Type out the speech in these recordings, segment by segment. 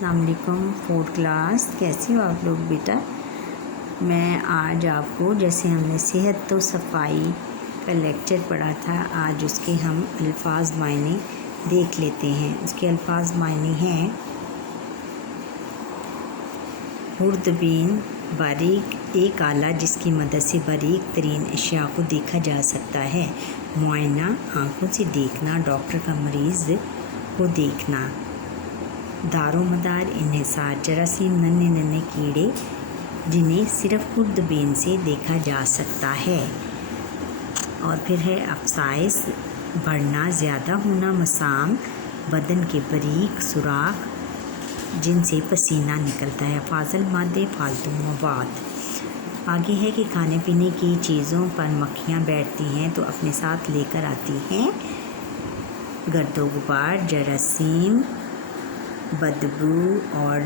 अस्सलाम वालेकुम। 4th class, कैसे हो आप लोग बेटा। मैं आज आपको, जैसे हमने सेहत तो सफाई का लेक्चर पढ़ा था, आज उसके हम अल्फाज मायने देख लेते हैं। उसके अल्फाज मायने हैं खुर्दबीन, बारीक एक आला जिसकी मदद से बारीक तरीन अशिया को देखा जा सकता है। मुआयना, आँखों से देखना, डॉक्टर का मरीज़ को देखना। दारो मदार, इन्हिसार, जरासीम, नन्हे नन्हे कीड़े जिन्हें सिर्फ खुर्दबीन से देखा जा सकता है। और फिर है अफसाइस, बढ़ना, ज़्यादा होना। मसाम, बदन के बारीक सुराख जिनसे पसीना निकलता है। फाजल मादे, फालतू मवाद। आगे है कि खाने पीने की चीज़ों पर मक्खियाँ बैठती हैं तो अपने साथ लेकर आती हैं गर्दो गुबार, जरासीम, बदबू और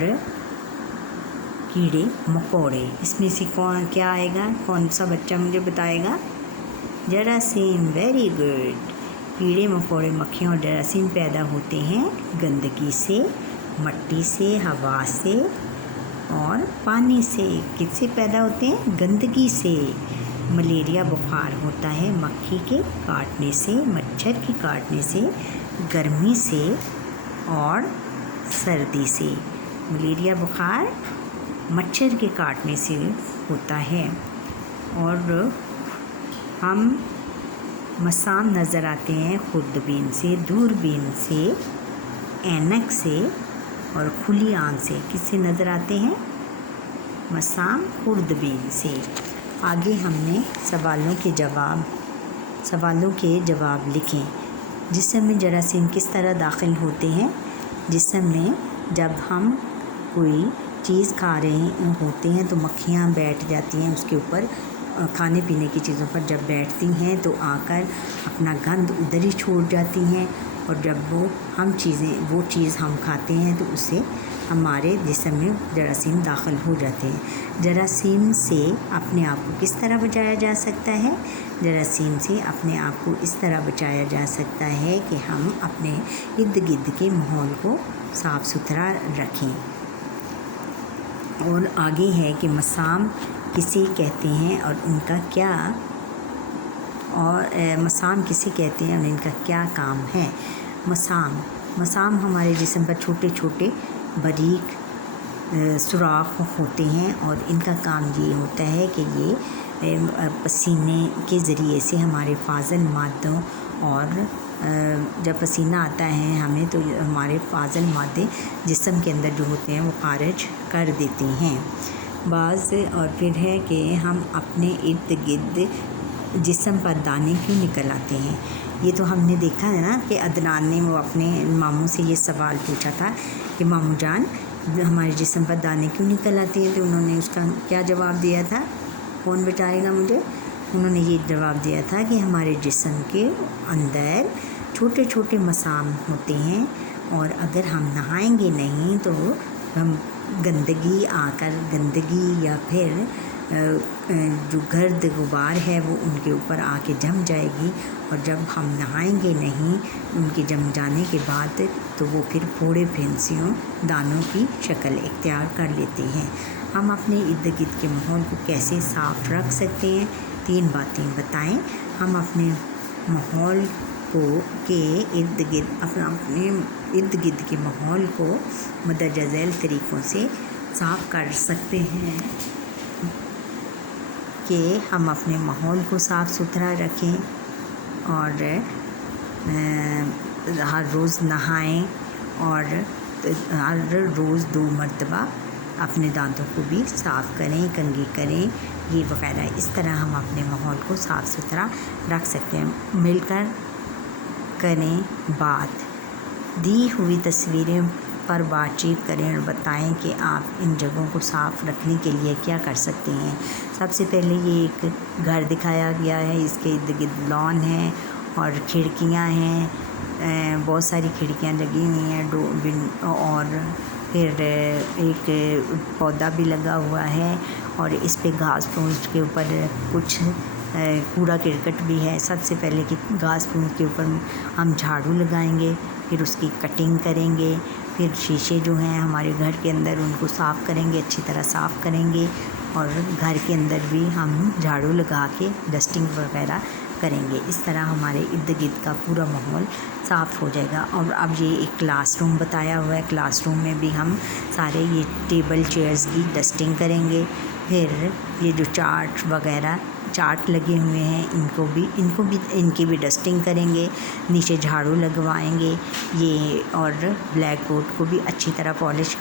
कीड़े मकोड़े। इसमें से कौन क्या आएगा? कौन सा बच्चा मुझे बताएगा? जरासीम, वेरी गुड। कीड़े मकोड़े, मक्खियाँ और जरासीम पैदा होते हैं गंदगी से, मट्टी से, हवा से और पानी से। किससे पैदा होते हैं? गंदगी से। मलेरिया बुखार होता है मक्खी के काटने से, मच्छर के काटने से, गर्मी से और सर्दी से। मलेरिया बुखार मच्छर के काटने से होता है। और हम मसाम नज़र आते हैं खुर्दबीन से, दूरबीन से, ऐनक से और खुली आँख से। किससे नज़र आते हैं? मसाम, खुर्दबीन से। आगे हमने सवालों के जवाब लिखें। जिस्म में जरासीम किस तरह दाखिल होते हैं? जिस्म में जब हम कोई चीज़ खा रहे होते हैं तो मक्खियाँ बैठ जाती हैं उसके ऊपर। खाने पीने की चीज़ों पर जब बैठती हैं तो आकर अपना गंध उधर ही छोड़ जाती हैं, और जब वो चीज़ हम खाते हैं तो उससे हमारे जिस्म में जरासीम दाखिल हो जाते हैं। जरासीम से अपने आप को किस तरह बचाया जा सकता है? जरासीम से अपने आप को इस तरह बचाया जा सकता है कि हम अपने इर्द गिर्द के माहौल को साफ़ सुथरा रखें। और आगे है कि मसाम किसे कहते हैं और इनका क्या मसाम किसे कहते हैं और इनका क्या काम है? मसाम हमारे जिस्म पर छोटे छोटे बारीक सुराख होते हैं और इनका काम ये होता है कि ये पसीने के ज़रिए से हमारे फाजल मादों और जब पसीना आता है हमें तो हमारे फाजल मादे जिस्म के अंदर जो होते हैं वो खारिज कर देते हैं बाज़। और फिर है कि हम अपने इर्द गिर्द जिस्म पर दाने क्यों निकल आते हैं? ये तो हमने देखा है ना कि अदनान ने वो अपने मामू से ये सवाल पूछा था कि मामू जान हमारे जिस्म पर दाने क्यों निकल आते हैं, तो उन्होंने उसका क्या जवाब दिया था? कौन बताएगा मुझे? उन्होंने ये जवाब दिया था कि हमारे जिस्म के अंदर छोटे छोटे मसाम होते हैं और अगर हम नहाएंगे नहीं तो हम गंदगी या फिर जो गर्द गुबार है वो उनके ऊपर आके जम जाएगी, और जब हम नहाएंगे नहीं उनके जम जाने के बाद तो वो फिर फोड़े फुंसियों दानों की शक्ल इख्तियार कर लेते हैं। हम अपने इर्द गिर्द के माहौल को कैसे साफ़ रख सकते हैं? 3 बातें बताएं। हम अपने माहौल के इर्द गिर्द के माहौल को मदरजा झैल तरीक़ों से साफ़ कर सकते हैं कि हम अपने माहौल को साफ़ सुथरा रखें और हर रोज़ नहाएं और हर रोज़ 2 मरतबा अपने दांतों को भी साफ़ करें, कंघी करें, ये वगैरह। इस तरह हम अपने माहौल को साफ़ सुथरा रख सकते हैं। मिलकर करें बात। दी हुई तस्वीरें पर बातचीत करें और बताएं कि आप इन जगहों को साफ़ रखने के लिए क्या कर सकते हैं। सबसे पहले ये एक घर दिखाया गया है, इसके इर्द गिर्द लॉन है और खिड़कियां हैं, बहुत सारी खिड़कियां लगी हुई हैं और फिर एक पौधा भी लगा हुआ है और इस पे घास फूस के ऊपर कुछ कूड़ा करकट भी है। सबसे पहले कि घास फूस के ऊपर हम झाड़ू लगाएंगे, फिर उसकी कटिंग करेंगे, फिर शीशे जो हैं हमारे घर के अंदर उनको साफ़ करेंगे, अच्छी तरह साफ़ करेंगे और घर के अंदर भी हम झाड़ू लगा के डस्टिंग वगैरह करेंगे। इस तरह हमारे इर्द गिर्द का पूरा माहौल साफ़ हो जाएगा। और अब ये एक क्लासरूम बताया हुआ है, क्लासरूम में भी हम सारे ये टेबल चेयर्स की डस्टिंग करेंगे। फिर ये जो चार्ट लगे हुए हैं इनकी भी डस्टिंग करेंगे, नीचे झाड़ू लगवाएंगे ये, और ब्लैक बोर्ड को भी अच्छी तरह पॉलिश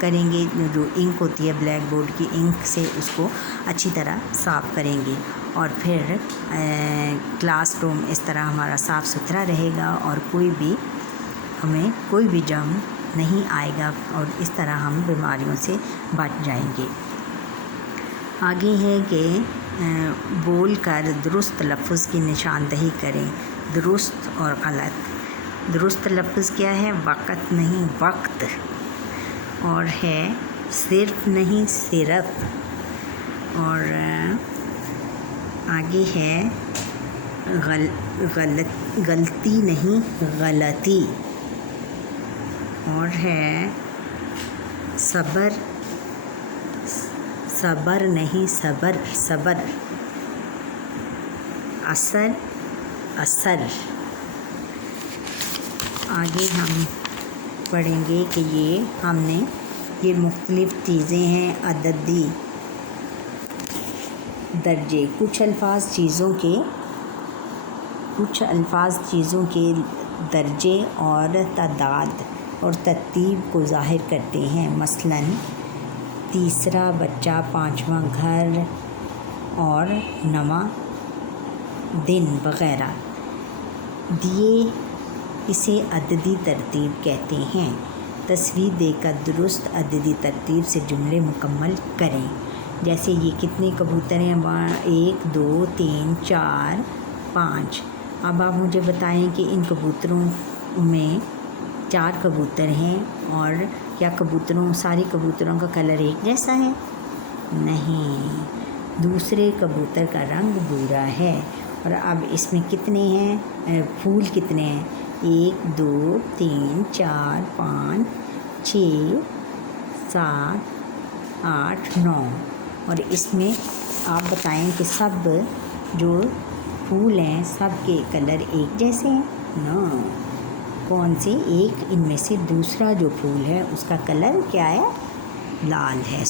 करेंगे। जो इंक होती है ब्लैक बोर्ड की इंक से उसको अच्छी तरह साफ़ करेंगे। और फिर क्लासरूम इस तरह हमारा साफ़ सुथरा रहेगा और हमें कोई भी जर्म नहीं आएगा और इस तरह हम बीमारियों से बच जाएंगे। आगे है कि बोल कर दुरुस्त लफ्ज़ की निशानदही करें। दुरुस्त और गलत। दुरुस्त लफ्ज़ क्या है? वक़्त नहीं वक्त, और है सिर्फ नहीं सिर्फ, और आगे है गलती नहीं गलती, और है सबर नहीं सबर, असर। आगे हम पढ़ेंगे कि ये मुख्तलिफ़ चीज़ें हैं अददी दर्जे। कुछ अल्फाज चीज़ों के दर्जे और तादाद और तरतीब को ज़ाहिर करते हैं। मसलन तीसरा बच्चा, पाँचवा घर और नवा दिन वग़ैरह दिए, इसे अददी तरतीब कहते हैं। तस्वीर देकर दुरुस्त अददी तरतीब से जुमले मुकम्मल करें। जैसे ये कितने कबूतर हैं? 1 2 3 4 5। अब आप मुझे बताएं कि इन कबूतरों में 4 कबूतर हैं, और क्या सारे कबूतरों का कलर एक जैसा है? नहीं, दूसरे कबूतर का रंग भूरा है। और अब इसमें कितने हैं फूल? कितने हैं? 1 2 3 4 5 6 7 8 9। और इसमें आप बताएं कि सब जो फूल हैं सब के कलर एक जैसे हैं? ना, कौन से? एक इनमें से दूसरा जो फूल है उसका कलर क्या है? लाल है,